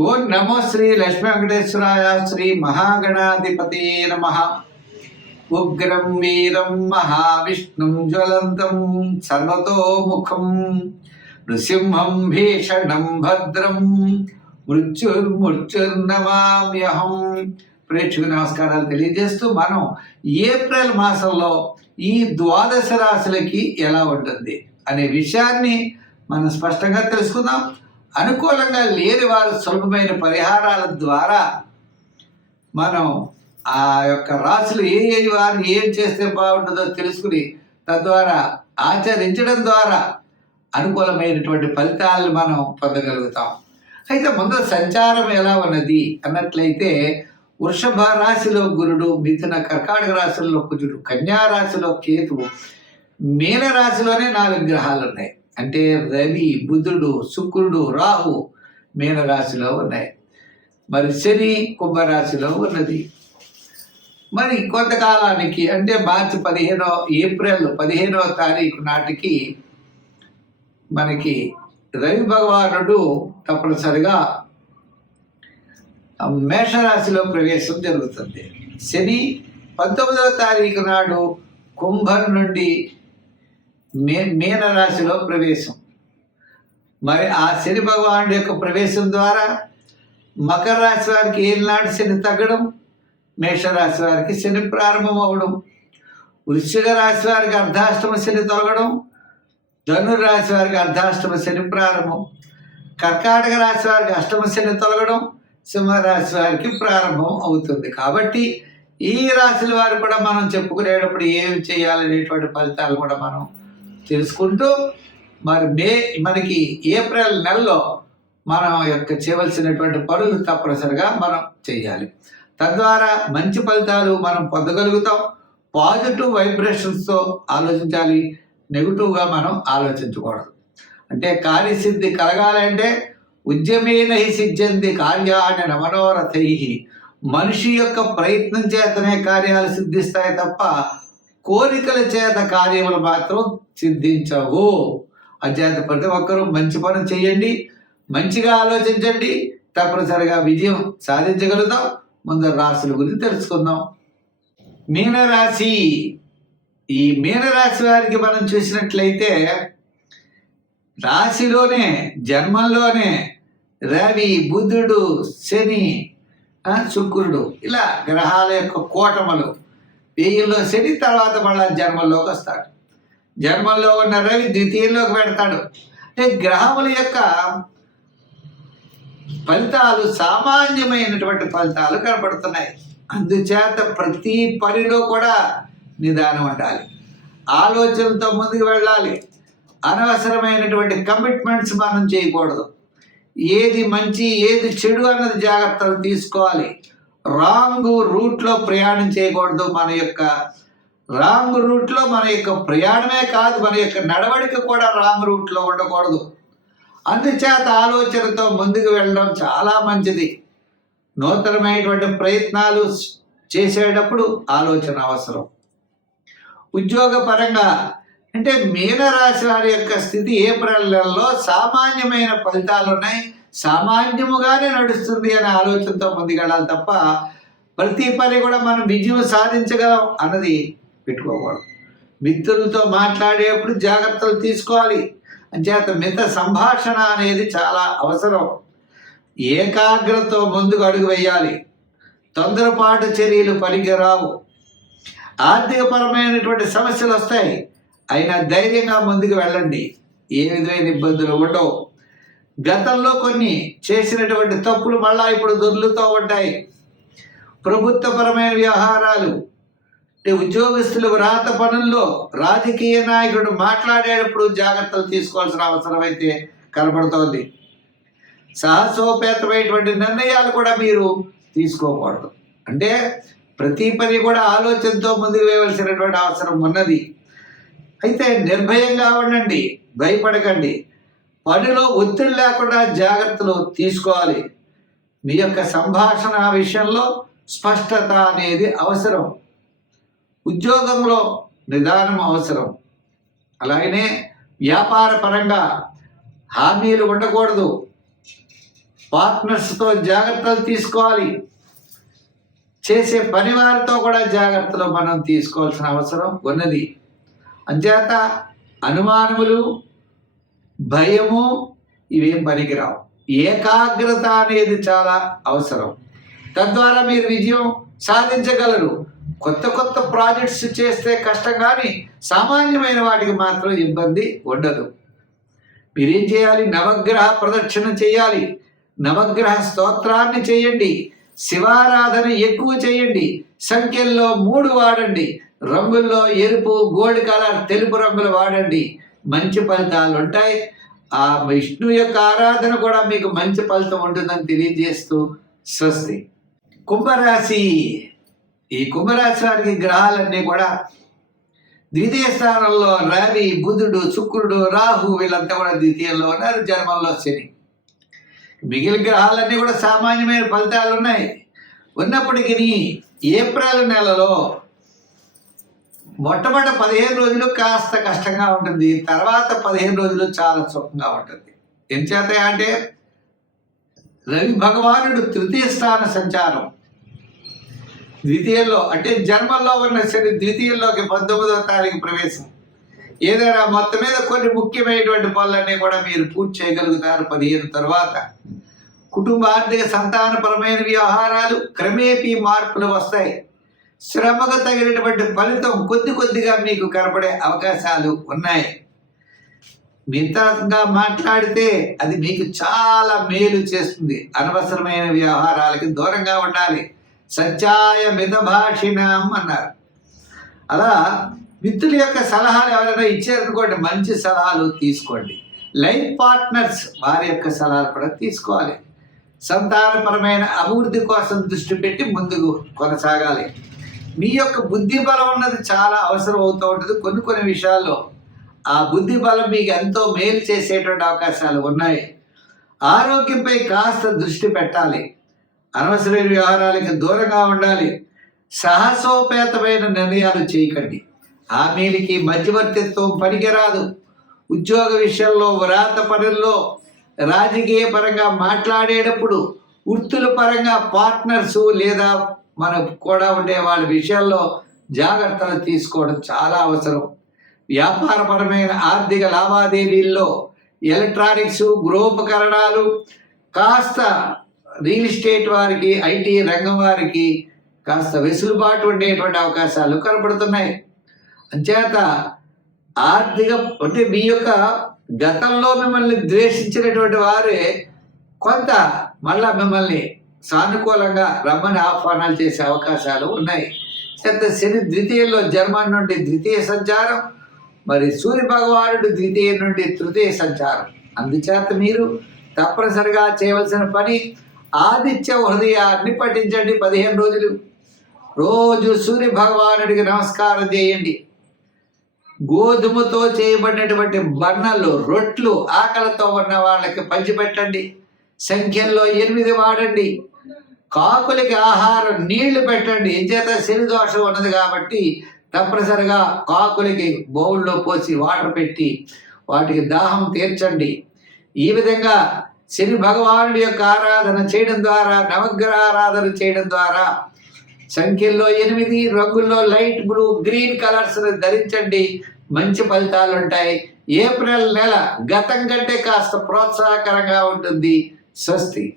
ఓం నమో శ్రీ లక్ష్మీ వెంకటేశ్వరాయ శ్రీ మహాగణాధిపతి నమ. ఉగ్రం వీరం మహావిష్ణుం జ్వలంతం సర్వతోముఖం. నృసింహం భీషణం భద్రం. మృత్యుర్మృత్యుర్నమామ్యహం. ప్రేక్షకు నమస్కారాలు తెలియజేస్తూ మనం ఏప్రిల్ మాసంలో ఈ ద్వాదశ రాశులకి ఎలా ఉంటుంది అనే విషయాన్ని మనం స్పష్టంగా తెలుసుకుందాం. అనుకూలంగా లేని వారు సులభమైన పరిహారాల ద్వారా మనం ఆ యొక్క రాశులు ఏ ఏ వారు ఏం చేస్తే బాగుంటుందో తెలుసుకుని తద్వారా ఆచరించడం ద్వారా అనుకూలమైనటువంటి ఫలితాలను మనం పొందగలుగుతాం. అయితే ముందు సంచారం ఎలా ఉన్నది అన్నట్లయితే వృషభ రాశిలో గురుడు మిథున కర్కాటక రాశిలో కుజుడు కన్యా రాశిలో కేతువు మీన రాశిలోనే నాలుగు గ్రహాలు ఉన్నాయి. అంటే రవి బుధుడు శుక్రుడు రాహు మీనరాశిలో ఉన్నాయి. మరి శని కుంభరాశిలో ఉన్నది. మరి కొంతకాలానికి అంటే మార్చి పదిహేనో ఏప్రిల్ పదిహేనవ తారీఖు నాటికి మనకి రవి భగవానుడు తప్పనిసరిగా మేషరాశిలో ప్రవేశం జరుగుతుంది. శని పంతొమ్మిదవ తారీఖు నాడు కుంభం నుండి మే మీనరాశిలో ప్రవేశం. మరి ఆ శని భగవానుడి యొక్క ప్రవేశం ద్వారా మకర రాశి వారికి ఏనాడు శని తగ్గడం మేషరాశి వారికి శని ప్రారంభం అవ్వడం వృశ్చిక రాశి వారికి అర్ధాష్టమ శని తొలగడం ధనురాశి వారికి అర్ధాష్టమ శని ప్రారంభం కర్కాటక రాశి వారికి అష్టమ శని తొలగడం సింహరాశి వారికి ప్రారంభం అవుతుంది. కాబట్టి ఈ రాశుల వారు కూడా మనం చెప్పుకునేటప్పుడు ఏమి చేయాలనేటువంటి ఫలితాలు కూడా మనం తెలుసుకుంటూ మరి మే మనకి ఏప్రిల్ నెలలో మనం యొక్క చేయవలసినటువంటి పనులు తప్పనిసరిగా మనం చేయాలి. తద్వారా మంచి ఫలితాలు మనం పొందగలుగుతాం. పాజిటివ్ వైబ్రేషన్స్తో ఆలోచించాలి. నెగిటివ్గా మనం ఆలోచించకూడదు. అంటే కార్యసిద్ధి కలగాలంటే ఉద్యమేన సిద్ధింది కార్యాన్ని నమనోరథై. మనిషి యొక్క ప్రయత్నం చేతనే కార్యాలు సిద్ధిస్తాయి తప్ప కోరికల చేత కార్యములు మాత్రం సిద్ధించవు అచేత పడితే ఒక్కరు మంచి పని చేయండి మంచిగా ఆలోచించండి. తప్పనిసరిగా విజయం సాధించగలుగుతాం. ముందు రాశుల గురించి తెలుసుకుందాం. మీనరాశి. ఈ మీనరాశి వారికి మనం చూసినట్లయితే రాశిలోనే జన్మంలోనే రవి బుధుడు శని శుక్రుడు ఇలా గ్రహాల యొక్క కూటములు. వెయ్యిల్లో శని తర్వాత మళ్ళా జన్మలోకి వస్తాడు. జన్మల్లో ఉన్న రవి ద్వితీయంలోకి పెడతాడు అంటే గ్రహముల యొక్క ఫలితాలు సామాన్యమైనటువంటి ఫలితాలు కనబడుతున్నాయి అందుచేత ప్రతి పనిలో కూడా నిదానం ఉండాలి. ఆలోచనతో ముందుకు వెళ్ళాలి. అనవసరమైనటువంటి కమిట్మెంట్స్ మనం చేయకూడదు. ఏది మంచి ఏది చెడు అన్నది జాగ్రత్తలు తీసుకోవాలి. రాంగ్ రూట్లో ప్రయాణం చేయకూడదు మన యొక్క రాంగ్ రూట్లో మన యొక్క ప్రయాణమే కాదు మన యొక్క నడవడిక కూడా రాంగ్ రూట్లో ఉండకూడదు. అందుచేత ఆలోచనతో ముందుకు వెళ్ళడం చాలా మంచిది. నూతనమైనటువంటి ప్రయత్నాలు చేసేటప్పుడు ఆలోచన అవసరం. ఉద్యోగ పరంగా అంటే మీనరాశి వారి యొక్క స్థితి ఏప్రిల్ నెలలో సామాన్యమైన ఫలితాలు ఉన్నాయి. సామాన్యముగానే నడుస్తుంది అనే ఆలోచనతో ముందుకెళ్ళాలి తప్ప ప్రతి పని కూడా మనం విజయం సాధించగలం అన్నది పెట్టుకోకూడదు. మిత్రులతో మాట్లాడేప్పుడు జాగ్రత్తలు తీసుకోవాలి. అంచేత మిత సంభాషణ అనేది చాలా అవసరం. ఏకాగ్రతతో ముందుకు అడుగు వేయాలి. తొందరపాటు చర్యలు పనికిరావు. ఆర్థికపరమైనటువంటి సమస్యలు వస్తాయి. అయినా ధైర్యంగా ముందుకు వెళ్ళండి. ఏ విధమైన ఇబ్బందులు ఉండవు. గతంలో కొన్ని చేసినటువంటి తప్పులు మళ్ళా ఇప్పుడు దొర్లుతూ ఉంటాయి. ప్రభుత్వపరమైన వ్యవహారాలు అంటే ఉద్యోగస్తులు వ్రాత పనుల్లో రాజకీయ నాయకుడు మాట్లాడేటప్పుడు జాగ్రత్తలు తీసుకోవాల్సిన అవసరం అయితే కనబడుతోంది. సాహసోపేతమైనటువంటి నిర్ణయాలు కూడా మీరు తీసుకోకూడదు. అంటే ప్రతి పని కూడా ఆలోచనతో ముందుకు వేయవలసినటువంటి అవసరం ఉన్నది. అయితే నిర్భయంగా ఉండండి భయపడకండి. పనిలో ఒత్తిడి లేకుండా జాగ్రత్తలు తీసుకోవాలి. మీ యొక్క సంభాషణ విషయంలో స్పష్టత అనేది అవసరం. ఉద్యోగంలో నిదానం అవసరం. అలాగనే వ్యాపార పరంగా హామీలు ఉండకూడదు. పార్ట్నర్స్తో జాగ్రత్తలు తీసుకోవాలి. చేసే పని వారితో కూడా జాగ్రత్తలు మనం తీసుకోవాల్సిన అవసరం ఉన్నది. అంచేత అనుమానములు భయము ఇవేం పనికిరావు. ఏకాగ్రత అనేది చాలా అవసరం. తద్వారా మీరు విజయం సాధించగలరు. కొత్త కొత్త ప్రాజెక్ట్స్ చేస్తే కష్టం కానీ సామాన్యమైన వాటికి మాత్రం ఇబ్బంది ఉండదు. మీరేం చేయాలి? నవగ్రహ ప్రదక్షిణ చేయాలి. నవగ్రహ స్తోత్రాన్ని చేయండి. శివారాధన ఎక్కువ చేయండి. సంఖ్యల్లో మూడు వాడండి. రంగుల్లో ఎరుపు గోల్డ్ కలర్ తెలుపు రంగులు వాడండి. మంచి ఫలితాలు ఉంటాయి. ఆ విష్ణు యొక్క ఆరాధన కూడా మీకు మంచి ఫలితం ఉంటుందని తెలియజేస్తూ స్వస్తి. కుంభరాశి ఈ కుంభరాశి వారికి గ్రహాలన్నీ కూడా ద్వితీయ స్థానంలో రవి బుధుడు శుక్రుడు రాహు వీళ్ళంతా కూడా ద్వితీయంలో ఉన్నారు జన్మంలో శని. మిగిలిన గ్రహాలన్నీ కూడా సామాన్యమైన ఫలితాలు ఉన్నాయి. ఉన్నప్పటికీ ఏప్రిల్ నెలలో మొట్టమొదటి పదిహేను రోజులు కాస్త కష్టంగా ఉంటుంది. తర్వాత పదిహేను రోజులు చాలా సుఖంగా ఉంటుంది. ఎంచేత అంటే రవి భగవానుడు తృతీయ స్థాన సంచారం. ద్వితీయంలో అంటే జన్మల్లో ఉన్న శని ద్వితీయంలోకి పంతొమ్మిదవ తారీఖు ప్రవేశం. ఏదైనా మొత్తం మీద కొన్ని ముఖ్యమైనటువంటి పనులన్నీ కూడా మీరు పూర్తి చేయగలుగుతారు. పదిహేను తర్వాత కుటుంబ ఆర్థిక సంతానపరమైన వ్యవహారాలు క్రమేపీ మార్పులు వస్తాయి. శ్రమకు తగినటువంటి ఫలితం కొద్ది కొద్దిగా మీకు కనపడే అవకాశాలు ఉన్నాయి. మిగతాగా మాట్లాడితే అది మీకు చాలా మేలు చేస్తుంది. అనవసరమైన వ్యవహారాలకి దూరంగా ఉండాలి. సత్యాయ మితభాషిణం అన్నారు. అలా మిత్రుల యొక్క సలహాలు ఎవరైనా ఇచ్చారనుకోండి మంచి సలహాలు తీసుకోండి. లైఫ్ పార్ట్నర్స్ వారి యొక్క సలహాలు కూడా తీసుకోవాలి. సంతానపరమైన అభివృద్ధి కోసం దృష్టి పెట్టి ముందుకు కొనసాగాలి. మీ యొక్క బుద్ధి బలం ఉన్నది చాలా అవసరం అవుతూ ఉంటుంది. కొన్ని కొన్ని విషయాల్లో ఆ బుద్ధి బలం మీకు ఎంతో మేలు చేసేటువంటి అవకాశాలు ఉన్నాయి. ఆరోగ్యంపై కాస్త దృష్టి పెట్టాలి. అనవసరమైన వ్యవహారాలకి దూరంగా ఉండాలి. సాహసోపేతమైన నిర్ణయాలు చేయకండి. హామీలకి మధ్యవర్తిత్వం పనికిరాదు. ఉద్యోగ విషయంలో వ్రాత పనుల్లో రాజకీయ పరంగా మాట్లాడేటప్పుడు వృత్తుల పరంగా పార్ట్నర్స్ లేదా మనకు కూడా ఉండే వాళ్ళ విషయంలో జాగ్రత్తలు తీసుకోవడం చాలా అవసరం. వ్యాపారపరమైన ఆర్థిక లావాదేవీల్లో ఎలక్ట్రానిక్స్ గృహోపకరణాలు కాస్త రియల్ ఎస్టేట్ వారికి ఐటీ రంగం వారికి కాస్త వెసులుబాటు ఉండేటువంటి అవకాశాలు కనపడుతున్నాయి. అంచేత ఆర్థిక అంటే మీ యొక్క గతంలో మిమ్మల్ని ద్వేషించినటువంటి వారే కొంత మళ్ళా మిమ్మల్ని సానుకూలంగా రమ్మని ఆహ్వానాలు చేసే అవకాశాలు ఉన్నాయి. చేత శని ద్వితీయంలో జర్మన్ నుండి ద్వితీయ సంచారం మరి సూర్య భగవానుడు ద్వితీయ నుండి తృతీయ సంచారం. అందుచేత మీరు తప్పనిసరిగా చేయవలసిన పని ఆదిత్య హృదయాన్ని పఠించండి పదిహేను రోజులు. రోజు సూర్య భగవానుడికి నమస్కారం చేయండి. గోధుమతో చేయబడినటువంటి బన్నలు రొట్లు ఆకలితో ఉన్న వాళ్ళకి పంచిపెట్టండి. సంఖ్యల్లో ఎనిమిది వాడండి. కాకులకి ఆహారం నీళ్ళు పెట్టండి. ఎంచేత శనిదోషం ఉన్నది కాబట్టి తప్పనిసరిగా కాకులకి బౌల్లో పోసి వాటర్ పెట్టి వాటికి దాహం తీర్చండి. ఈ విధంగా శని భగవానుడి యొక్క ఆరాధన చేయడం ద్వారా నవగ్రహ ఆరాధన చేయడం ద్వారా. సంఖ్యల్లో ఎనిమిది రంగుల్లో లైట్ బ్లూ గ్రీన్ కలర్స్ ధరించండి. మంచి ఫలితాలు ఉంటాయి. ఏప్రిల్ నెల గతం కంటే కాస్త ప్రోత్సాహకరంగా ఉంటుంది. స్వస్తి.